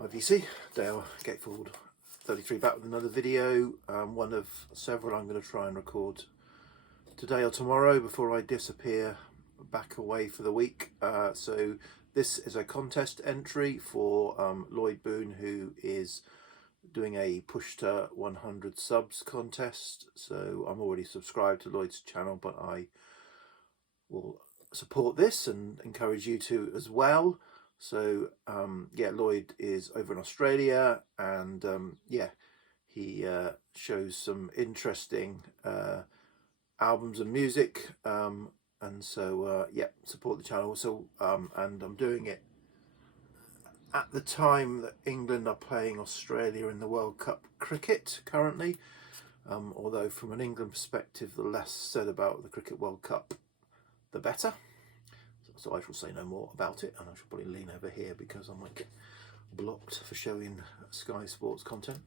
Hi VC, Dale Gatefold 33 back with another video, one of several I'm going to try and record today or tomorrow before I disappear back away for the week. So this is a contest entry for Lloyd Boon, who is doing a push to 100 subs contest. So I'm already subscribed to Lloyd's channel, but I will support this and encourage you to as well. So yeah, Lloyd is over in Australia, and yeah, he shows some interesting albums and music, and so yeah, support the channel. So and I'm doing it at the time that England are playing Australia in the World Cup cricket currently, although from an England perspective, the less said about the Cricket World Cup, the better. So I shall say no more about it, and I shall probably lean over here because I might get blocked for showing Sky Sports content.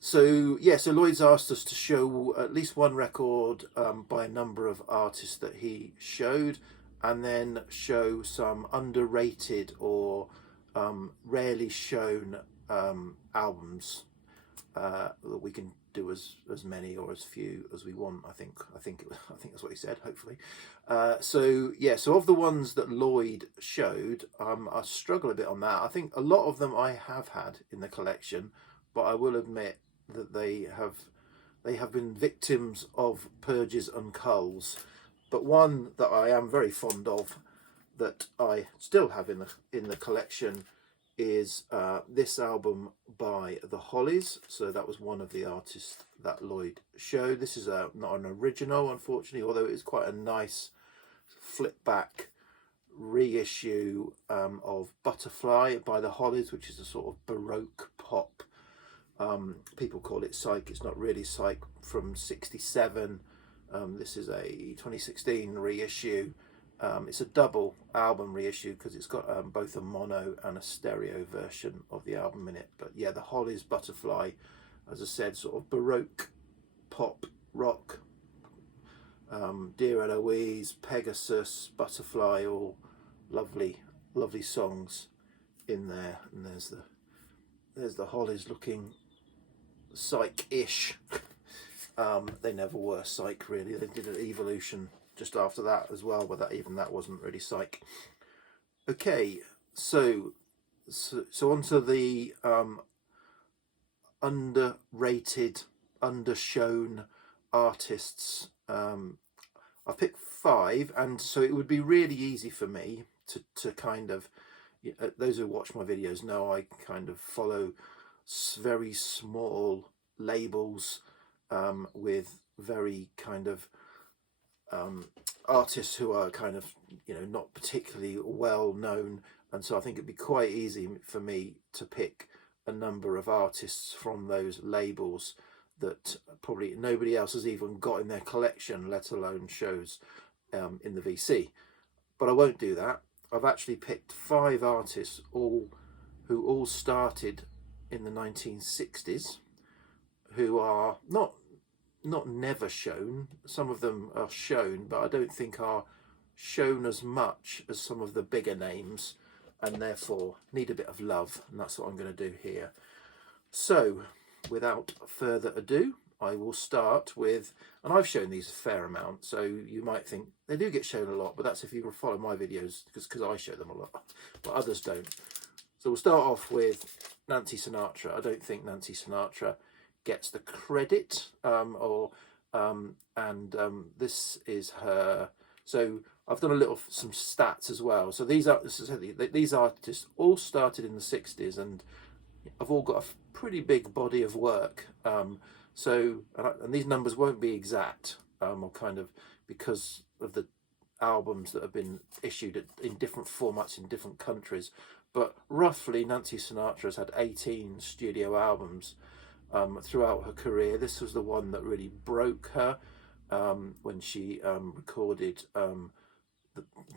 So yeah, so Lloyd's asked us to show at least one record by a number of artists that he showed, and then show some underrated or rarely shown albums that we can do as many or as few as we want. I think that's what he said, hopefully. So yeah, so of the ones that Lloyd showed, I struggle a bit on that. I think a lot of them I have had in the collection, but I will admit that they have been victims of purges and culls. But one that I am very fond of, that I still have in the collection, is this album by the Hollies. So that was one of the artists that Lloyd showed. This is not an original, unfortunately, although it is quite a nice flip back reissue of Butterfly by the Hollies, which is a sort of Baroque pop. People call it psych. It's not really psych, from '67. This is a 2016 reissue. It's a double album reissue because it's got both a mono and a stereo version of the album in it. But yeah, the Hollies Butterfly, as I said, sort of Baroque pop rock. Dear Eloise, Pegasus, Butterfly, all lovely songs in there. And there's the Hollies looking psych-ish. They never were psych, really. They did an Evolution just after that as well, but even that wasn't really psych. Okay, so onto the underrated, undershown artists. I picked 5, and so it would be really easy for me to kind of, those who watch my videos know I kind of follow very small labels with very kind of artists who are kind of, not particularly well known, and so I think it'd be quite easy for me to pick a number of artists from those labels that probably nobody else has even got in their collection, let alone shows in the VC. But I won't do that. I've actually picked 5 artists who all started in the 1960s, who are not never shown. Some of them are shown, but I don't think are shown as much as some of the bigger names, and therefore need a bit of love, and that's what I'm going to do here. So without further ado, I will start with, and I've shown these a fair amount, so you might think they do get shown a lot, but that's if you follow my videos, because I show them a lot, but others don't. So we'll start off with Nancy Sinatra. I don't think Nancy Sinatra gets the credit, this is her. So I've done some stats as well. So these artists all started in the 60s, and I've all got a pretty big body of work. And these numbers won't be exact, or kind of because of the albums that have been issued in different formats in different countries. But roughly, Nancy Sinatra has had 18 studio albums throughout her career. This was the one that really broke her when she recorded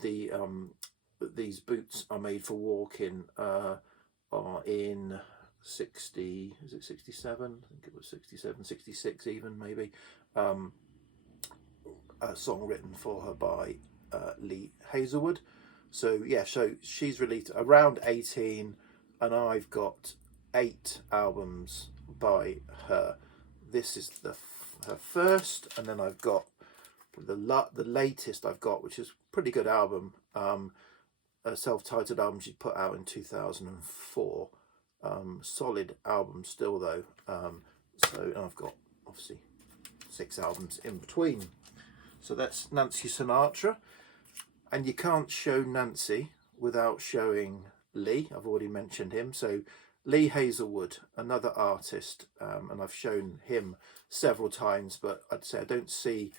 These Boots Are Made for Walking in 60, is it 67? I think it was 67, 66 even, maybe. A song written for her by Lee Hazelwood. So yeah, so she's released around 18 and I've got 8 albums by her. This is her first, and then I've got the latest I've got, which is a pretty good album, a self-titled album she put out in 2004. Solid album still though. So I've got obviously 6 albums in between. So that's Nancy Sinatra, and you can't show Nancy without showing Lee. I've already mentioned him. So Lee Hazelwood, another artist, and I've shown him several times, but I'd say I don't see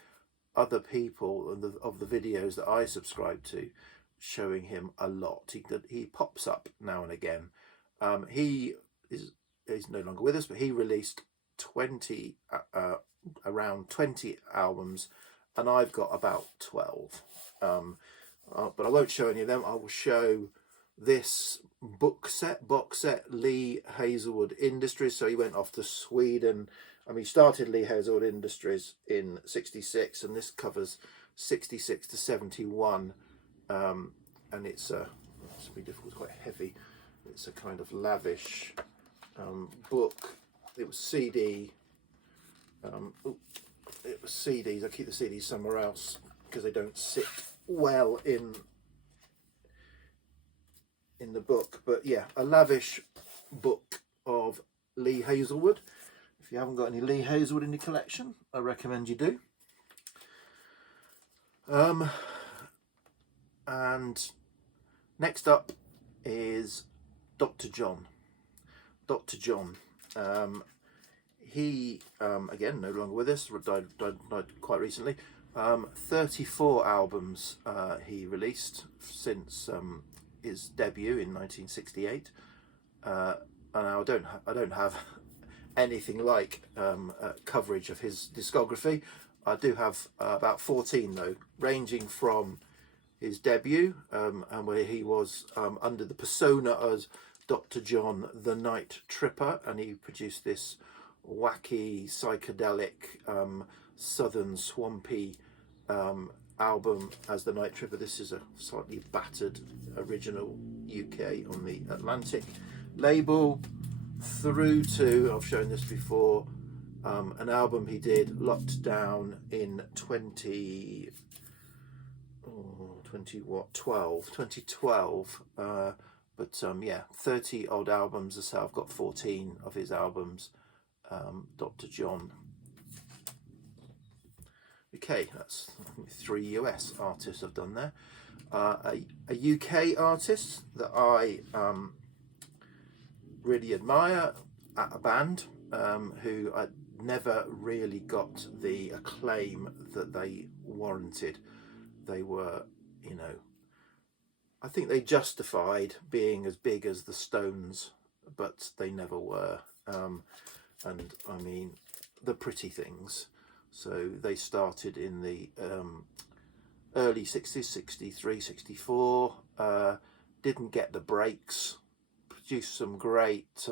other people of the videos that I subscribe to showing him a lot. He pops up now and again. He's no longer with us, but he released around 20 albums, and I've got about 12. But I won't show any of them. I will show this box set, Lee Hazelwood Industries. So he went off to Sweden. I mean, he started Lee Hazelwood Industries in '66, and this covers '66 to '71. And it's really difficult, it's quite heavy. It's a kind of lavish book. It was CD. It was CDs. I keep the CDs somewhere else because they don't sit well in the book. But yeah, a lavish book of Lee Hazelwood. If you haven't got any Lee Hazelwood in your collection, I recommend you do. And next up is Dr. John. Dr. John. He, again, no longer with us, died quite recently. 34 albums he released since his debut in 1968. And I don't have anything like coverage of his discography. I do have about 14 though, ranging from his debut, and where he was under the persona as Dr. John the Night Tripper, and he produced this wacky, psychedelic, southern, swampy album as the Night Tripper. This is a slightly battered original UK on the Atlantic label, through to, I've shown this before, an album he did, Locked Down, in 2012. But yeah, 30 odd albums or so. I've got 14 of his albums. Dr. John. Okay, that's 3 US artists I've done there. A UK artist that I really admire, a band who I never really got the acclaim that they warranted. They were, you know, I think they justified being as big as the Stones, but they never were. And I mean, the Pretty Things. So they started in the early 60s, 63, 64, didn't get the breaks, produced some great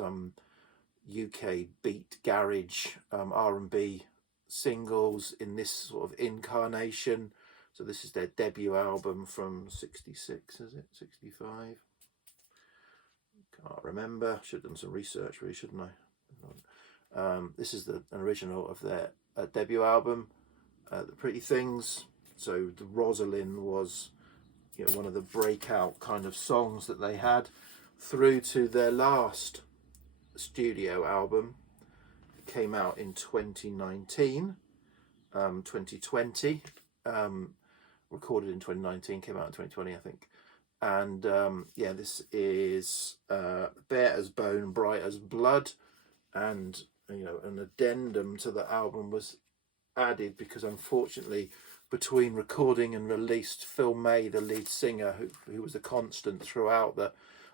UK beat, garage, R&B singles in this sort of incarnation. So this is their debut album from 66, is it? 65? Can't remember. Should have done some research, really, shouldn't I? This is an original of their debut album, The Pretty Things. So the Rosalind was, you know, one of the breakout kind of songs that they had, through to their last studio album. It came out in 2019, 2020, recorded in 2019, came out in 2020, I think. And yeah, this is Bare as Bone, Bright as Blood, and you know, an addendum to the album was added because unfortunately, between recording and released, Phil May, the lead singer, who was a constant throughout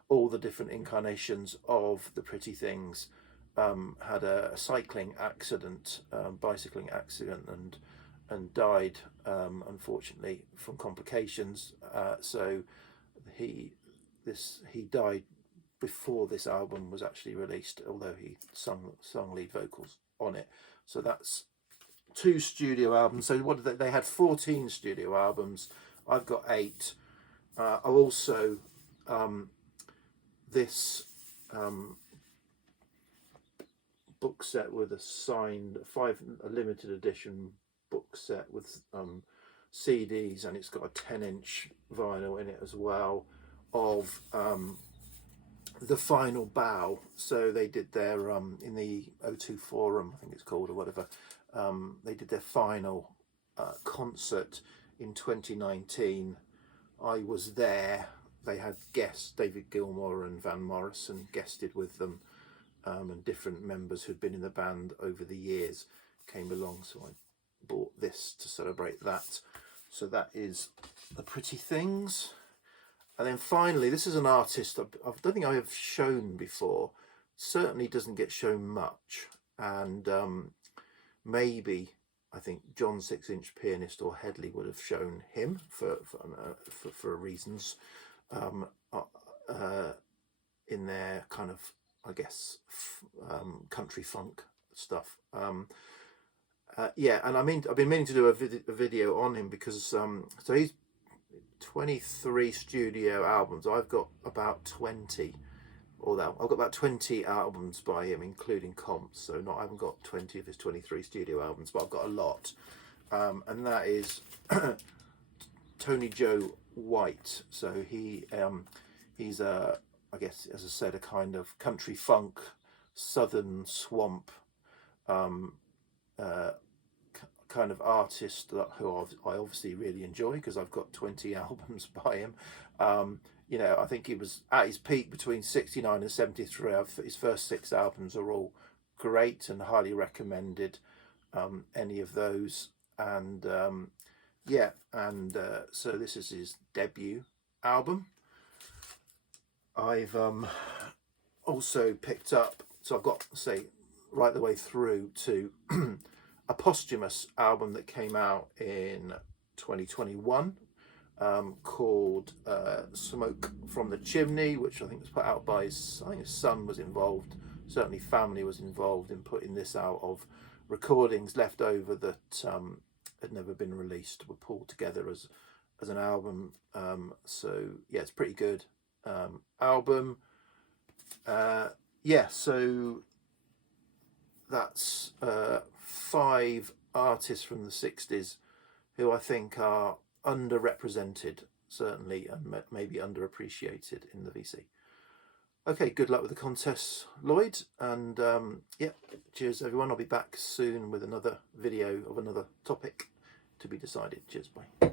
all the different incarnations of The Pretty Things, had a cycling accident, bicycling accident, and died unfortunately from complications. So he died before this album was actually released, although he sung lead vocals on it. So that's 2 studio albums. So what did they had 14 studio albums. I've got 8. I also this book set with a signed a limited edition book set with CDs, and it's got a 10-inch vinyl in it as well of the final bow. So they did their in the O2 Forum, I think it's called, or whatever, they did their final concert in 2019. I was there. They had guests, David Gilmour and Van Morrison guested with them, and different members who'd been in the band over the years came along, so I bought this to celebrate that. So that is the Pretty Things. And then finally, this is an artist I don't think I have shown before, certainly doesn't get shown much, and maybe I think John 6-inch Pianist or Headley would have shown him for reasons in their kind of, I guess, country funk stuff. Yeah, and I mean, I've been meaning to do a video on him because so he's 23 studio albums. I've got about 20, although I've got about 20 albums by him, including comps. So I haven't got 20 of his 23 studio albums, but I've got a lot. And that is Tony Joe White. So he's I guess, as I said, a kind of country funk, southern swamp kind of artist who I obviously really enjoy because I've got 20 albums by him. You know, I think he was at his peak between 69 and 73. His first 6 albums are all great and highly recommended, any of those. And yeah, and so this is his debut album. I've also picked up, so I've got, say, right the way through to a posthumous album that came out in 2021 called Smoke from the Chimney, which I think was put out by his son was involved, certainly family was involved in putting this out, of recordings left over that had never been released, were pulled together as an album. So yeah, it's pretty good album. Yeah, so that's 5 artists from the 60s who I think are underrepresented, certainly, and maybe underappreciated in the VC. Okay, good luck with the contests, Lloyd, and yeah, cheers everyone. I'll be back soon with another video of another topic to be decided. Cheers, bye.